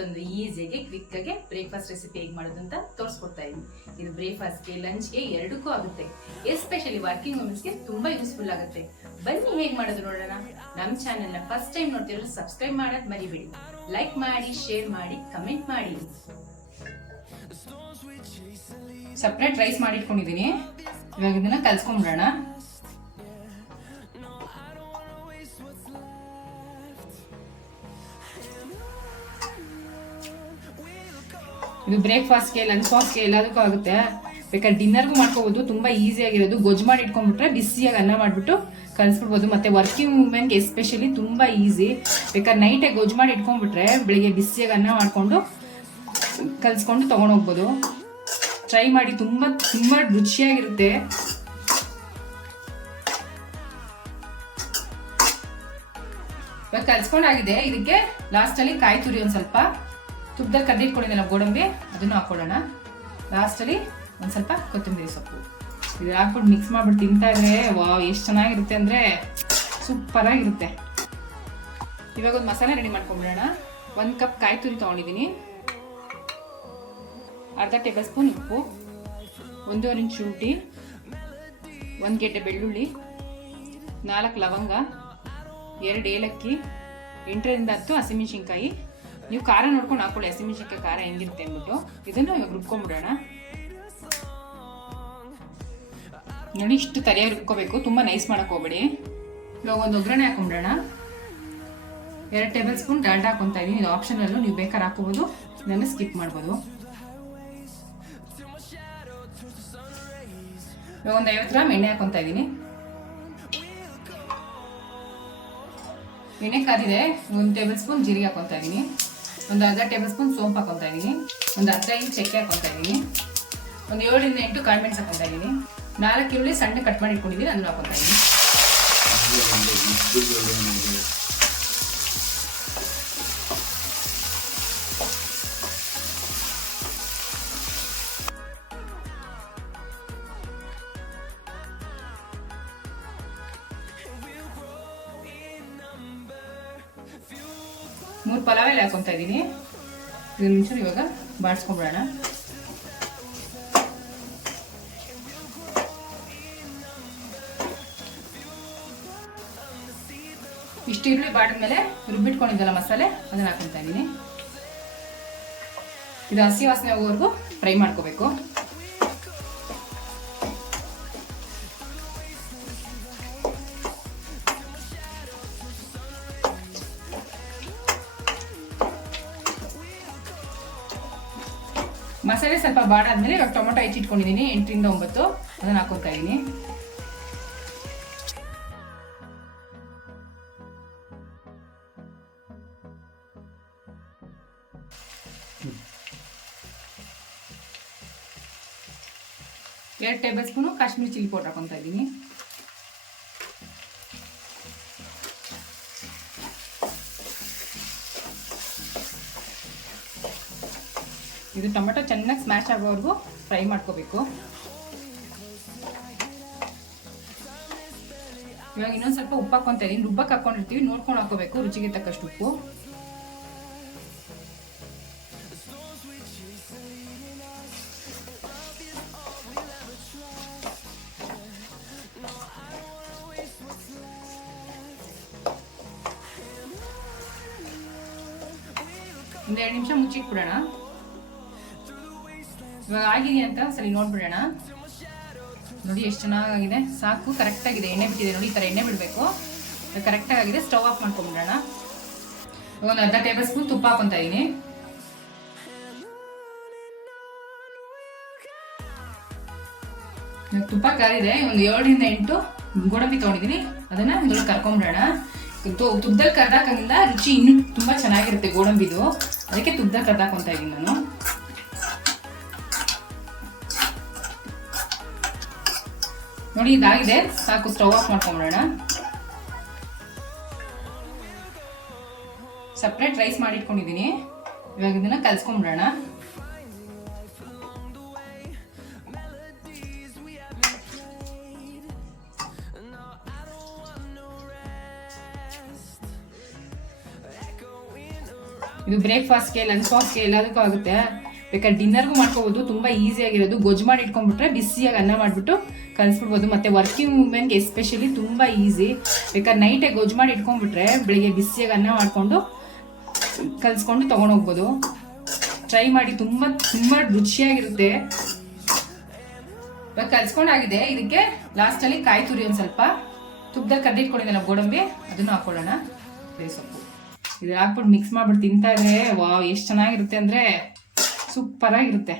ಇವತ್ತೊಂದು ಈಸಿಯಾಗಿ ಕ್ವಿಕ್ಕಾಗಿ breakfast recipe ಹೇಗೆ ಮಾಡೋದು ಅಂತ ತೋರಿಸ್ಕೊಡ್ತಾ ಇದ್ದೀನಿ. ಇದು ಬ್ರೇಕ್ಫಾಸ್ಟ್ಗೆ ಲಂಚ್ಗೆ ಎರಡಕ್ಕೂ ಆಗುತ್ತೆ. ಎಸ್ಪೆಷಲಿ ವರ್ಕಿಂಗ್ ವುಮೆನ್ಸ್ಗೆ ತುಂಬಾ ಯೂಸ್ಫುಲ್ ಆಗುತ್ತೆ. ಬನ್ನಿ ಹೇಗೆ ಮಾಡೋದು ನೋಡೋಣ. ನಮ್ಮ ಚಾನೆಲ್ನ ಫಸ್ಟ್ ಟೈಮ್ ನೋಡ್ತಿರೋರು ಸಬ್ಸ್ಕ್ರೈಬ್ ಮಾಡೋದು ಮರಿಬೇಡಿ. ಲೈಕ್ ಮಾಡಿ, ಶೇರ್ ಮಾಡಿ, ಕಮೆಂಟ್ ಮಾಡಿ. ಸಪ್ರೇಟ್ ರೈಸ್ ಮಾಡಿಟ್ಕೊಂಡಿದ್ದೀನಿ. ಇವಾಗ ಇದನ್ನ ಕಲ್ಸ್ಕೊಂಡ್ಬಿಡೋಣ. ಇದು ಬ್ರೇಕ್ಫಾಸ್ಟ್ಗೆ, ಲಂಚ್ ಬಾಕ್ಸ್ಗೆ ಎಲ್ಲದಕ್ಕೂ ಆಗುತ್ತೆ. ಬೇಕಾದ್ರೆ ಡಿನ್ನರ್ಗೂ ಮಾಡ್ಕೋಬಹುದು. ತುಂಬಾ ಈಸಿ ಆಗಿರೋದು. ಗೊಜ್ಜು ಮಾಡಿ ಇಟ್ಕೊಂಡ್ಬಿಟ್ರೆ ಬಿಸಿಯಾಗಿ ಅನ್ನ ಮಾಡ್ಬಿಟ್ಟು ಕಲ್ಸ್ಬಿಡ್ಬೋದು. ಮತ್ತೆ ವರ್ಕಿಂಗ್ ವುಮೆನ್ಗೆ ಎಸ್ಪೆಷಲಿ ತುಂಬಾ ಈಸಿ. ಬೇಕಾದ್ರೆ ನೈಟೇ ಗೊಜ್ಜು ಮಾಡಿ ಇಟ್ಕೊಂಡ್ಬಿಟ್ರೆ ಬೆಳಿಗ್ಗೆ ಬಿಸಿಯಾಗಿ ಅನ್ನ ಮಾಡ್ಕೊಂಡು ಕಲ್ಸ್ಕೊಂಡು ತಗೊಂಡೋಗ್ಬೋದು. ಟ್ರೈ ಮಾಡಿ, ತುಂಬಾ ತುಂಬಾ ರುಚಿಯಾಗಿರುತ್ತೆ. ಇವಾಗ ಕಲ್ಸ್ಕೊಂಡಾಗಿದೆ. ಇದಕ್ಕೆ ಲಾಸ್ಟ್ ಅಲ್ಲಿ ಕಾಯಿ ತುರಿ ಒಂದ್ ಸ್ವಲ್ಪ ತುಪ್ಪದಲ್ಲಿ ಕದ್ದಿಟ್ಕೊಂಡಿದ್ದೆಲ್ಲ ಗೋಡಂಬಿ, ಅದನ್ನು ಹಾಕೊಳ್ಳೋಣ. ಲಾಸ್ಟಲ್ಲಿ ಒಂದು ಸ್ವಲ್ಪ ಕೊತ್ತಂಬರಿ ಸೊಪ್ಪು ಇದು ಹಾಕ್ಬಿಟ್ಟು ಮಿಕ್ಸ್ ಮಾಡ್ಬಿಟ್ಟು ತಿಂತಾ ಇದ್ರೆ ವಾವ್, ಎಷ್ಟು ಚೆನ್ನಾಗಿರುತ್ತೆ ಅಂದರೆ ಸೂಪರ್ ಆಗಿರುತ್ತೆ. ಇವಾಗ ಒಂದು ಮಸಾಲೆ ರೆಡಿ ಮಾಡ್ಕೊಂಡ್ಬಿಡೋಣ. 1 ಕಪ್ ಕಾಯಿ ತುರಿ ತೊಗೊಂಡಿದ್ದೀನಿ, ಅರ್ಧ ಟೇಬಲ್ ಸ್ಪೂನ್ ಉಪ್ಪು, 1 ಇಂಚ್ ಶುಂಠಿ, 1 ಗೆಡ್ಡೆ ಬೆಳ್ಳುಳ್ಳಿ, 4 ಲವಂಗ, 2 ಏಲಕ್ಕಿ, 8ರಿಂದ 10 ಹಸಿಮೆಣಸಿನ್ಕಾಯಿ. ನೀವು ಖಾರ ನೋಡ್ಕೊಂಡು ಹಾಕೊಳ್ಳಿ, ಹಸಿಮೆಣಸಿನ್ಕಾಯಿ ಖಾರ ಹೆಂಗಿರುತ್ತೆ ಅಂದ್ಬಿಟ್ಟು. ಇದನ್ನು ಇವಾಗ ರುಬ್ಕೊಂಡ್ಬಿಡೋಣ. ನೋಡಿ, ಇಷ್ಟು ತರಿಯಾಗಿ ರುಬ್ಕೋಬೇಕು, ತುಂಬ ನೈಸ್ ಮಾಡಕ್ಕೆ ಹೋಗ್ಬೇಡಿ. ಇವಾಗ ಒಂದು ಒಗ್ಗರಣೆ ಹಾಕೊಂಡ್ಬಿಡೋಣ. 2 ಟೇಬಲ್ ಸ್ಪೂನ್ ಡಾಲ್ಡಾ ಹಾಕೊತಾ ಇದೀನಿ. ಇದು ಆಪ್ಷನಲ್ಲು, ನೀವು ಬೇಕಾದ್ರೆ ಹಾಕೋಬೋದು, ಇದನ್ನು ಸ್ಕಿಪ್ ಮಾಡ್ಬೋದು. ಇವಾಗ ಒಂದು 50 ಗ್ರಾಮ್ ಎಣ್ಣೆ ಹಾಕೊತಾ ಇದ್ದೀನಿ. ಎಣ್ಣೆ ಕಾದಿದೆ. 1 ಟೇಬಲ್ ಸ್ಪೂನ್ ಜೀರಿಗೆ ಹಾಕೊತಾ ಇದ್ದೀನಿ, ಒಂದು ಅರ್ಧ ಟೇಬಲ್ ಸ್ಪೂನ್ ಸೋಂಪು ಹಾಕೊತಾ ಇದ್ದೀನಿ, ಒಂದು 15 ಇಂಚ್ ಚಕ್ಕೆ ಹಾಕೊತಾ ಇದ್ದೀನಿ, ಒಂದು 7ರಿಂದ 8 ಕಾಳುಮೆಣಸು ಹಾಕೊತಾ ಇದ್ದೀನಿ, 4 ಈರುಳ್ಳಿ ಸಣ್ಣ ಕಟ್ ಮಾಡಿ ಇಟ್ಕೊಂಡಿದ್ದೀನಿ, ಅದನ್ನು ಹಾಕೊತಾ ಇದ್ದೀನಿ. ಮೂರು ಪಲಾವ್ ಎಲೆ ಹಾಕೊತಾ ಇದ್ದೀನಿ. ಇದನ್ನ ಒಂಚೂರು ಇವಾಗ ಬಾಡಿಸ್ಕೊಂಡ್ಬಿಡೋಣ. ಇಷ್ಟು ಈರುಳ್ಳಿ ಬಾಡಿದ್ಮೇಲೆ ರುಬ್ಬಿಟ್ಕೊಂಡಿದ್ದಲ್ಲ ಮಸಾಲೆ, ಅದನ್ನ ಹಾಕೊತಾ ಇದ್ದೀನಿ. ಇದು ಹಸಿ ವಾಸನೆ ಹೋಗೋವರೆಗೂ ಫ್ರೈ ಮಾಡ್ಕೋಬೇಕು. ಮಸಾಲೆ ಸ್ವಲ್ಪ ಬಾಡಾದ್ಮೇಲೆ ಇವಾಗ ಟೊಮೊಟೊ ಹೆಚ್ಚಿಟ್ಕೊಂಡಿದ್ದೀನಿ, 8ರಿಂದ 9, ಅದನ್ನ ಹಾಕೋತಾ ಇದ್ದೀನಿ. ಎರಡು tablespoon Kashmiri chilli powder ಹಾಕೊತಾ ಇದ್ದೀನಿ. ಇದು ಟೊಮೆಟೊ ಚೆನ್ನಾಗಿ ಸ್ಮ್ಯಾಶ್ ಆಗೋವರೆಗೂ ಫ್ರೈ ಮಾಡ್ಕೋಬೇಕು. ಇವಾಗ ಇನ್ನೊಂದು ಸ್ವಲ್ಪ ಉಪ್ಪು ಹಾಕೊತಾ ಇದೀನಿ. ರುಬ್ಬಕ್ಕೆ ಹಾಕೊಂಡಿರ್ತೀವಿ, ನೋಡ್ಕೊಂಡು ಹಾಕೋಬೇಕು, ರುಚಿಗೆ ತಕ್ಕಷ್ಟು ಉಪ್ಪು. ಒಂದು 2 ನಿಮಿಷ ಮುಚ್ಚಿಟ್ಬಿಡೋಣ. ಇವಾಗ ಆಗಿದೆ ಅಂತ ಸರಿ ನೋಡ್ಬಿಡೋಣ. ನೋಡಿ ಎಷ್ಟು ಚೆನ್ನಾಗಿದೆ, ಸಾಕು, ಕರೆಕ್ಟ್ ಆಗಿದೆ. ಎಣ್ಣೆ ಬಿಟ್ಟಿದೆ ನೋಡಿ, ಈ ಥರ ಎಣ್ಣೆ ಬಿಡಬೇಕು. ಕರೆಕ್ಟ್ ಆಗಿದೆ. ಸ್ಟವ್ ಆಫ್ ಮಾಡ್ಕೊಂಡ್ಬಿಡೋಣ. ಒಂದು ಅರ್ಧ ಟೇಬಲ್ ಸ್ಪೂನ್ ತುಪ್ಪ ಹಾಕೊತಾ ಇದ್ದೀನಿ. ತುಪ್ಪ ಕಾರಿದೆ. ಒಂದು 7ರಿಂದ 8 ಗೋಡಂಬಿ ತೊಗೊಂಡಿದ್ದೀನಿ, ಅದನ್ನ ಇದ್ರೊಳಗೆ ಕರ್ಕೊಂಡ್ಬಿಡೋಣ. ತುಪ್ಪದಲ್ಲಿ ಕರ್ದಾಕಂಗಿಲ್ಲ, ರುಚಿ ಇನ್ನೂ ತುಂಬಾ ಚೆನ್ನಾಗಿರುತ್ತೆ ಗೋಡಂಬಿದು, ಅದಕ್ಕೆ ತುಪ್ಪದಲ್ಲಿ ಕರ್ದಾಕೊಂತಾ ಇದ್ದೀನಿ ನಾನು. ನೋಡಿ, ಇದಾಗಿದೆ, ಸಾಕು. ಸ್ಟವ್ ಆಫ್ ಮಾಡ್ಕೊಂಡ್ಬಿಡೋಣ. ಸಪ್ರೇಟ್ ರೈಸ್ ಮಾಡಿಟ್ಕೊಂಡಿದ್ದೀನಿ. ಇವಾಗ ಇದನ್ನ ಕಲ್ಸ್ಕೊಂಡ್ಬಿಡೋಣ. ಇದು ಬ್ರೇಕ್ಫಾಸ್ಟ್ಗೆ ಲಂಚ್ ಬಾಕ್ಸ್ಗೆ ಎಲ್ಲದಕ್ಕೂ ಆಗುತ್ತೆ. ಬೇಕಾದ್ರೆ ಡಿನ್ನರ್ಗೂ ಮಾಡ್ಕೋಬೋದು, ತುಂಬ ಈಸಿಯಾಗಿರೋದು. ಗೊಜ್ಜು ಮಾಡಿ ಇಟ್ಕೊಂಡ್ಬಿಟ್ರೆ ಬಿಸಿಯಾಗಿ ಅನ್ನ ಮಾಡಿಬಿಟ್ಟು ಕಲಿಸ್ಬಿಡ್ಬೋದು. ಮತ್ತು ವರ್ಕಿಂಗ್ ವುಮೆನ್ಗೆ ಎಸ್ಪೆಷಲಿ ತುಂಬ ಈಸಿ. ಬೇಕಾದ್ರೆ ನೈಟೇ ಗೊಜ್ಜು ಮಾಡಿ ಇಟ್ಕೊಂಡ್ಬಿಟ್ರೆ ಬೆಳಿಗ್ಗೆ ಬಿಸಿಯಾಗಿ ಅನ್ನ ಮಾಡಿಕೊಂಡು ಕಲಿಸ್ಕೊಂಡು ತೊಗೊಂಡೋಗ್ಬೋದು. ಟ್ರೈ ಮಾಡಿ, ತುಂಬ ತುಂಬ ರುಚಿಯಾಗಿರುತ್ತೆ. ಇವಾಗ ಕಲಿಸ್ಕೊಂಡಾಗಿದೆ. ಇದಕ್ಕೆ ಲಾಸ್ಟಲ್ಲಿ ಕಾಯಿ ತುರಿ ಒಂದು ಸ್ವಲ್ಪ ತುಪ್ಪದಲ್ಲಿ ಕಡ್ದಿಟ್ಕೊಂಡಿದ್ದೆಲ್ಲ ಗೋಡಂಬಿ ಅದನ್ನು ಹಾಕೊಳ್ಳೋಣ. ಸೊಪ್ಪು ಇದು ಹಾಕ್ಬಿಟ್ಟು ಮಿಕ್ಸ್ ಮಾಡ್ಬಿಟ್ಟು ತಿಂತಾ ಇದ್ರೆ ವಾವ್ ಎಷ್ಟು ಚೆನ್ನಾಗಿರುತ್ತೆ ಅಂದರೆ ಸೂಪರಾಗಿರುತ್ತೆ.